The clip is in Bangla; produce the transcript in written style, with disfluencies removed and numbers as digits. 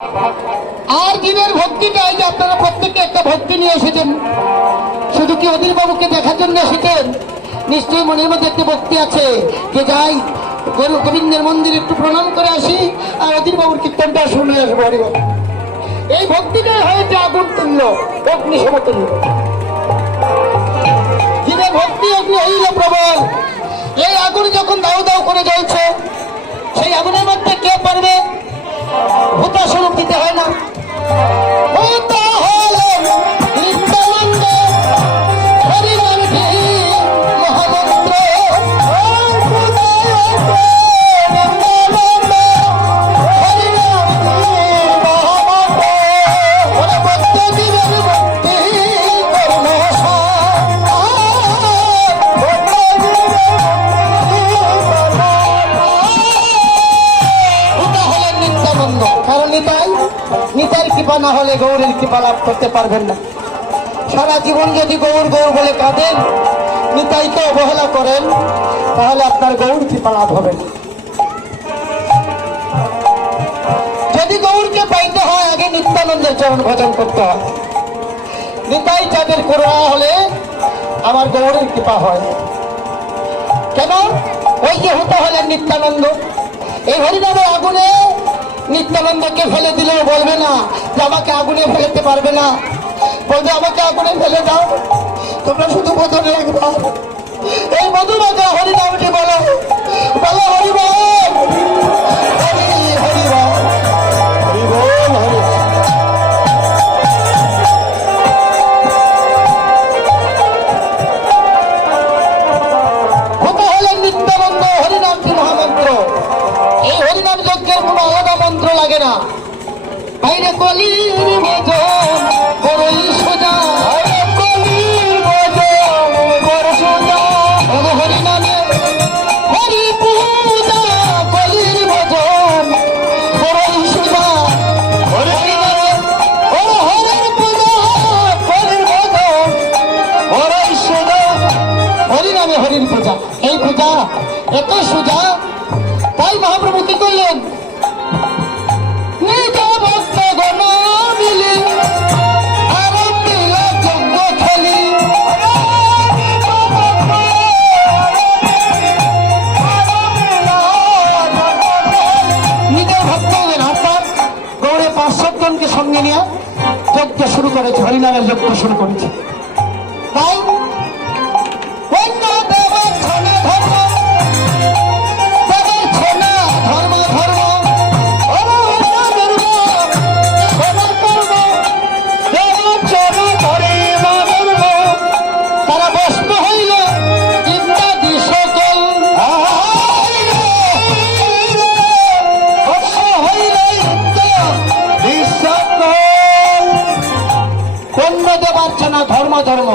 আর দিনের ভক্তিটাই যে আপনারা প্রত্যেকে একটা ভক্তি নিয়ে এসেছেন, শুধু কি অধীর বাবুকে দেখার জন্য এসেছেন? নিশ্চয়ই মনের মধ্যে একটি ভক্তি আছে যে যাই গোবিন্দের মন্দিরে একটু প্রণাম করে আসি আর অধীর বাবুর কীর্তনটা শুনে আসবো। হরিবাবু, এই ভক্তিটাই হয়েছে আগুন তুল্য, অগ্নি সমতুল্য। দিনের ভক্তি অগ্নি হইল প্রবল। এই আগুন যখন দাউ দাউ করে জ্বলছে, সেই আগুনের মধ্যে কে পারবে? ভূতা স্বরূপ দিতে হয় না। ভূতা হলেন নিত্যানন্দ, হরিনাম কি মহামন্ত্র। নিত্যানন্দ, হরিনাম কি মহামন্ত্র। ওরে ভক্তি দিবেন ভক্তি কর্মসার। ভূতা হলেন নিত্যানন্দ, কারণ নিতাইয়ের কৃপা না হলে গৌরের কৃপা লাভ করতে পারবেন না। সারা জীবন যদি গৌর গৌর বলে কাঁদেন, নিতাইকে অবহেলা করেন, তাহলে আপনার গৌর কৃপা লাভ হবে না। যদি গৌরকে পাইতে হয়, আগে নিত্যানন্দের চরণ ভজন করতে হয়। নিতাই চাঁদের করুণা হলে আমার গৌরের কৃপা হয়। কেন? ওই যে হতে হলেন নিত্যানন্দ, এই হরিনামের আগুনে নিত্যানন্দকে ফেলে দিলেও বলবে না যে আমাকে আগুনে ফেলতে পারবে না। বলবে আমাকে আগুনে ফেলে দাও, তোমরা শুধু বদল রাখবা। এই মধুমাখা হরিনামটি বলো, বলো হরিবল, হরি হরিবল, হরিবল হরি। হতে হলেন নিত্যানন্দ, হরিনামটি মহামন্ত্র। এই হরিনাম যজ্ঞের কোনো আলাদা মন্ত্র লাগে না। বাইরে কলির ভজন বড়ই সোজা, কলির ভজন বড় সোজা। হরিনামে হরি পূজা, কলির ভজন বড়ই সোজা। হরিনামে ও হরির পূজা, কলির ভজন বড়ই সোজা। হরিনামে হরির পূজা, এই পূজা এত সোজা। তাই মহাপ্রভু কি করলেন? নিজ ভক্ত গণ মিলি আরম্ভিলা যজ্ঞ খেলি। নিজের ভক্তদের অর্থাৎ গৌড়ে 500 জনকে সঙ্গে নিয়ে যজ্ঞ শুরু করেছে, হরিনামের যজ্ঞ শুরু করেছে। তাই অন্য দেবের ছনা ধর্ম, দেবের ছনা ধর্ম ধর্ম, তারা বস্ম হইল ইত্যাদি সকল, হইল ইত্যাদি সকল। অন্য দেবার্চনা ধর্ম ধর্ম,